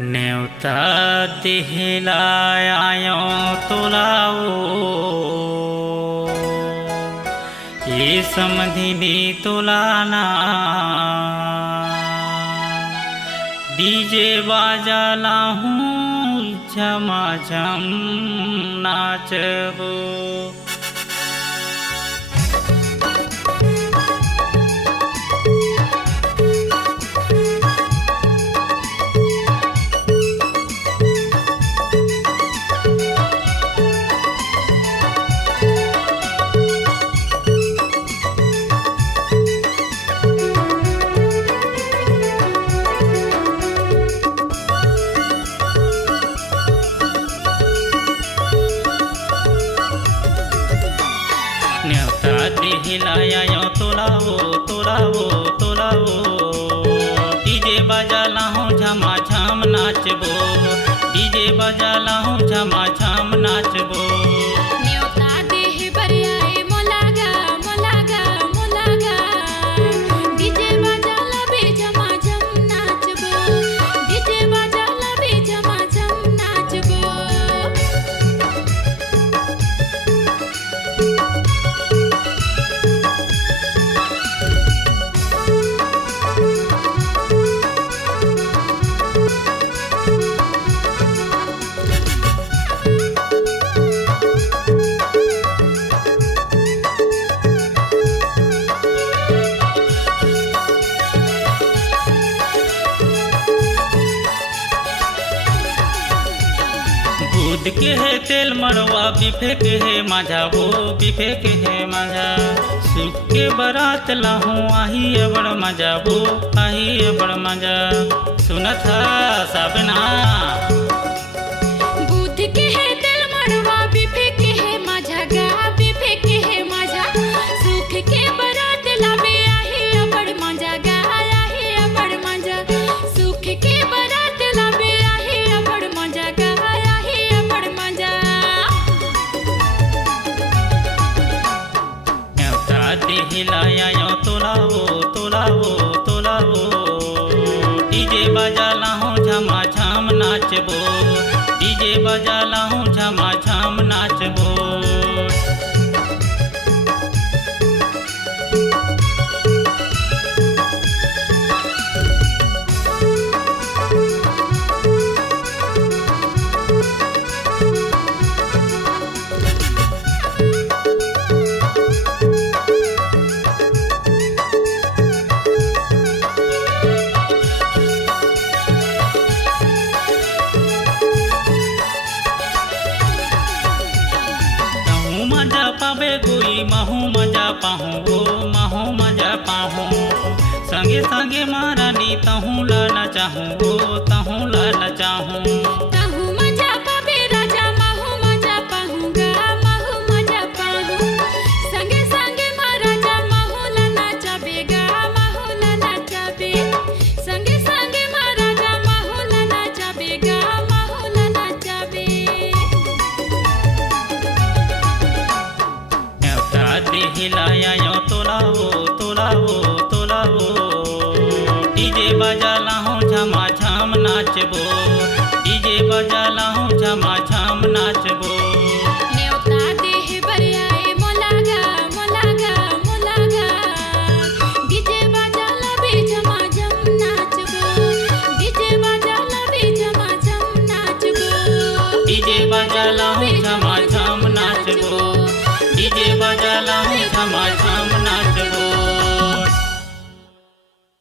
न्योता दिहलायो तुलाओ ये समधि भी तुलाना डीजे बाजा लाहूं झमा झम नाचबो। न्योता दिहलायो तुलाओ तुलाओ तुलाओ डीजे बजा लाहूं झमा झम नाचबो। डीजे बजा लाहूं झमा झम नाचबो। न्योता देह बरियाए मोलागा मोलागा मोलागा डीजे बजा लबे झमा झम नाचबो। डीजे बजा लबे झमा झम नाचबो। दूध के है तेल मरवा बिफे के है माझा वो बिफे के है माझा। सुख के बरात लाहूं आही बड़ मजा वो आही बड़ मजा। सुनत हा साबना दूध के है तेल मड़वा बिफे के है माझा गा बिफे के है माझा। सुख के बरात लाबे आही बड़ मजा गा आही बड़ मजा। सुख के बरात लाबे आही बड़ मजा गा आही बड़ मजा। न्योता दिहलायो तुलाओ तुलाओ तुलाओ डीजे बजा लाहूं झमा झम नाचबो। डीजे बजा लाहूं झमा झम नाचबो। मजा पावे कोई महू मजा पाहूँ वो महू मजा पाहूँ। संगे संगे महारानी तहूँ लाना चाहूँ वो तहूँ लाना चाहूँ। तहु मजा पावे राजा महु मजा पाहूँगा महु मजा पाहूँ। संगे संगे महाराजा महु लना चाबेगा महु लना चाबे। संगे संगे महाराजा महु लना चाबेगा महु लना चाबे। न्योता दिहलायो तुलाओ तुलाओ तुलाओ डीजे बजा लाहूं झमा झम नाचबो। डीजे बजा लाहूं झमा झम नाचबो। न्योता देह बरियाए मोलागा मोलागा मोलागा डीजे बजा लबे झमा झम नाचबो। डीजे बजा लबे झमा झम नाचबो। डीजे बजा लाहूं झमा